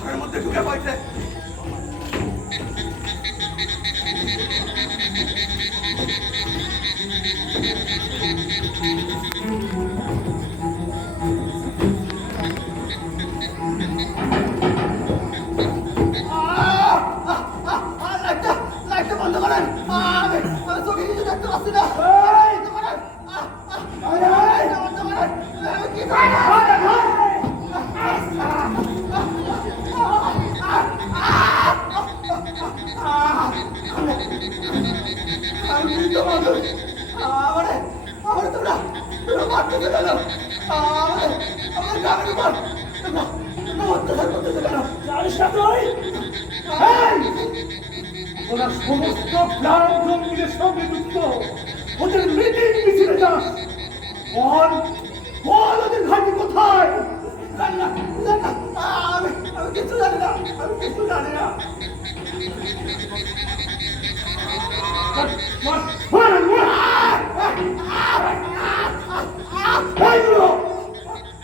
ঘরের মধ্যে ঢুকে পড়ছে। লাইটটা বন্ধ করেন, আমি চোখে কিছু দেখতে পাচ্ছি না। ওরা সমস্ত প্রাণ জঙ্গিদের সঙ্গে যুক্ত। ওদের মিটিং মিছিলে যাস। বল বল ওদের ঘাঁটি কোথায়? আমি কিছু জানি না, আমি কিছু জানি না।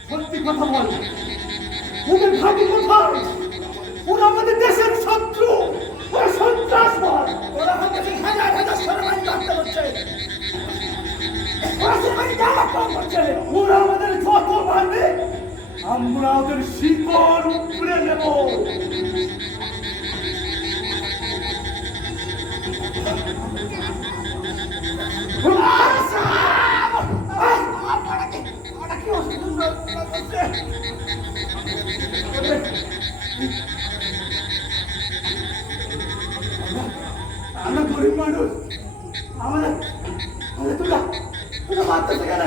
সত্যি কথা বল, ওদের ঘাঁটি কোথায়? ওরা আমাদের দেশের শত্রু, ওরা সন্ত্রাসবাদ। ওরা আমাকে হাজার হাজার সরকারি করতে হচ্ছে। ওরা আমাদের যত মারবে আমরা ওদের শিকড় উপড়ে নেব। আমরা গরিব মানুষ, আমাদের তোরা মারতেছে কেন?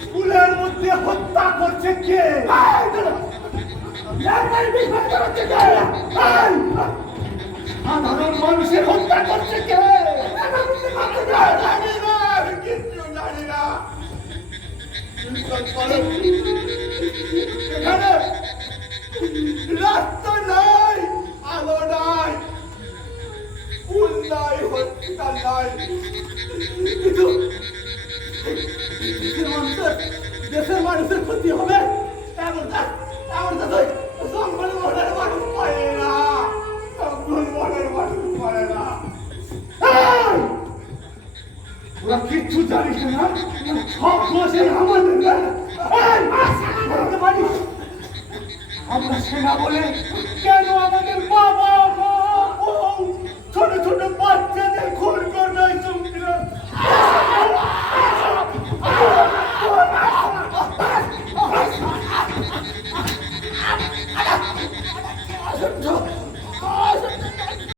স্কুলের মধ্যে হত্যা করছে কে? সাধারণ মানুষের হত্যা করছে কে? কিচ্ছু জানি না। রাস্তা নাই, আলো নাই, ফুল নাই, হসপিটাল নাই, কিন্তু দেশের মানুষের ক্ষতি হবে এমন তো জঙ্গল মনের মানুষ পড়ে না, জঙ্গল মনের মানুষ পড়ে না। ওরা কিচ্ছু জানিস না, সব দোষে আমাদের। আমরা সেনা বলে কেন আমাদের বাবা মা ছোট ছোট বাচ্চাদের খুন